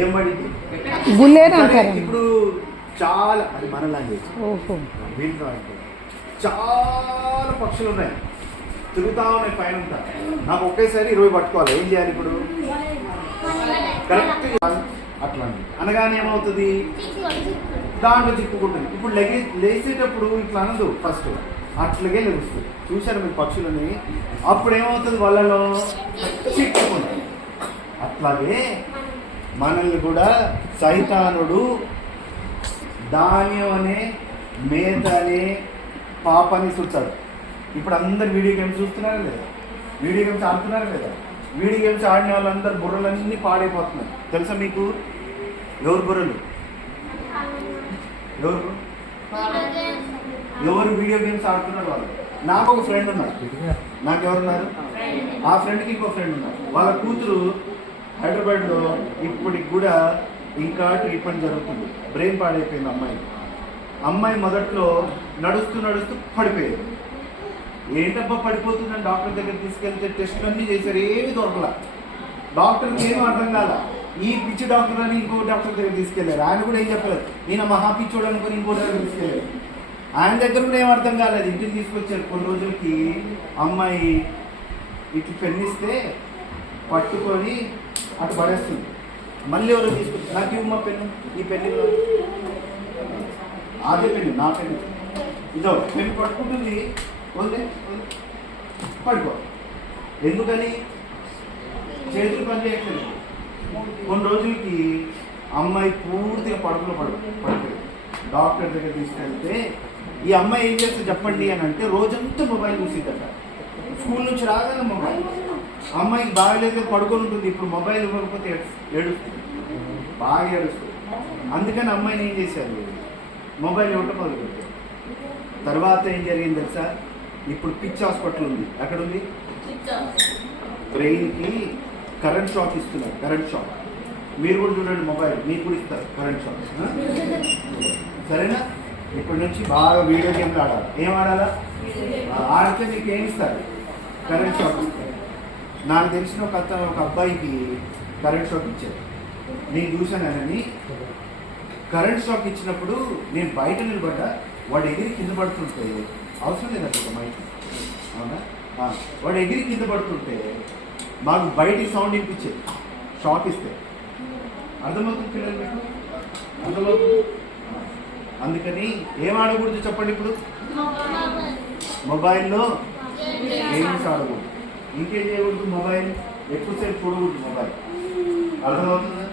ఏం పడింది గుల్లేరు అంటారు. ఇప్పుడు చాలా అది మన లాంగ్వేజ్. ఓహో, వీళ్ళతో అంటే చాలా పక్షులు ఉన్నాయి, తిరుగుతా ఉన్నాయి పైన ఉంటా. నాకు ఒకేసారి 20 పట్టుకోవాలి. ఏం చేయాలి ఇప్పుడు? కరెక్ట్ అట్లా అనగానే ఏమవుతుంది, దాంట్లో చిక్కుకుంటుంది. ఇప్పుడు లేచేటప్పుడు ఇట్లా అనదు, ఫస్ట్ అట్లాగే లెగుస్తుంది. చూశారు మీరు పక్షులని? అప్పుడు ఏమవుతుంది, వాళ్ళలో చిక్కుకుంటుంది. అట్లాగే మనల్ని కూడా సైతానుడు ధాన్యం అనే మేత అనే పాపాన్ని చూస్తాడు. ఇప్పుడు అందరు వీడియో గేమ్స్ చూస్తున్నారా లేదా? వీడియో గేమ్స్ ఆడుతున్నారా లేదా? వీడియో గేమ్స్ ఆడిన వాళ్ళందరూ బుర్రలన్నీ పాడైపోతున్నారు. తెలుసా మీకు? ఎవరు బుర్రలు? ఎవరు వీడియో గేమ్స్ ఆడుతున్నారు వాళ్ళు? నాకు ఒక ఫ్రెండ్ ఉన్నారు. నాకు ఎవరున్నారు? ఆ ఫ్రెండ్కి ఇంకో ఫ్రెండ్ ఉన్నారు. వాళ్ళ కూతురు హైదరాబాద్లో ఇప్పటికి కూడా ఇంకా ట్రీట్మెంట్ జరుగుతుంది. బ్రెయిన్ పాడైపోయింది అమ్మాయి మొదట్లో నడుస్తూ పడిపోయేది. ఏంటబ్బా పడిపోతుందని డాక్టర్ దగ్గర తీసుకెళ్తే టెస్టులు అన్నీ చేశారు, ఏమి దొరకలా. డాక్టర్కి ఏమీ అర్థం కాల. ఈ పిచ్చి డాక్టర్ అని ఇంకో డాక్టర్ దగ్గర తీసుకెళ్లారు. ఆయన కూడా ఏం చెప్పలేదు, నేను మహా పిచ్చోడు అనుకుని ఇంకో దగ్గర తీసుకెళ్ళారు. ఆయన దగ్గర కూడా ఏం అర్థం కాలేదు. ఇంటికి తీసుకొచ్చారు. కొన్ని రోజులకి అమ్మాయి ఇటు పెన్నిస్తే పట్టుకొని అటు పడేస్తుంది. మళ్ళీ ఎవరో తీసుకొచ్చి నాకు ఇవ్వమ్మా పెన్ను, ఈ పెన్ను అదే పెన్ను, నా పెన్ను ఇదో పెన్ను పట్టుకుంటుంది, వదిలే పడుకో. ఎందుకని? చేతులు పని చేయట్లేదు. కొన్ని రోజులకి అమ్మాయి పూర్తిగా పడిపోయింది. డాక్టర్ దగ్గర తీసుకెళ్తే ఈ అమ్మాయి ఏం చేస్తే చెప్పండి అని అంటే రోజంతా మొబైల్ చూసిద్దట. స్కూల్ నుంచి రాగానే మొబైల్. అమ్మాయికి బాగాలేదు, పడుకొని ఉంటుంది. ఇప్పుడు మొబైల్ ఇవ్వకపోతే ఏడుస్తుంది, బాగా ఏడుస్తుంది. అందుకని అమ్మాయిని ఏం చేశారు, మొబైల్ ఇవ్వటం మొదలుపెట్టారు. తర్వాత ఏం జరిగింది తెలుసా? ఇప్పుడు పిచ్ హాస్పిటల్ ఉంది. ఎక్కడుంది? బ్రెయిన్కి కరెంట్ షాక్ ఇస్తున్నారు. కరెంట్ షాక్ మీరు కూడా చూడండి, మొబైల్ మీకు కూడా ఇస్తారు కరెంట్ షాక్. సరేనా? ఇప్పటి నుంచి బాగా వీడియో గేమ్లు ఆడాలి. ఏం ఆడాలా? ఆడితే మీకు ఏమి ఇస్తారు? కరెంట్ షాక్ ఇస్తారు. నాకు తెలిసిన ఒక అబ్బాయికి కరెంట్ షాక్ ఇచ్చారు. నేను చూశానని. కరెంట్ షాక్ ఇచ్చినప్పుడు నేను బయట నిలబడ్డా, వాడు ఎగిరి కింద పడుతుంటే అవసరం లేదండి మైక్, అవునా? వాడు ఎగిరి కింద పడుతుంటే మాకు బయటికి సౌండ్ వినిపించేది షాక్ ఇస్తే. అర్థమవుతుంది పిల్లలు మీకు? అర్థమవుతుంది. అందుకని ఏం ఆడకూడదు చెప్పండి? ఇప్పుడు మొబైల్లో గేమ్స్ ఆడకూడదు. ఇంకేం చేయకూడదు? మొబైల్ ఎక్కువసేపు చూడకూడదు. మొబైల్. అర్థమవుతుంది.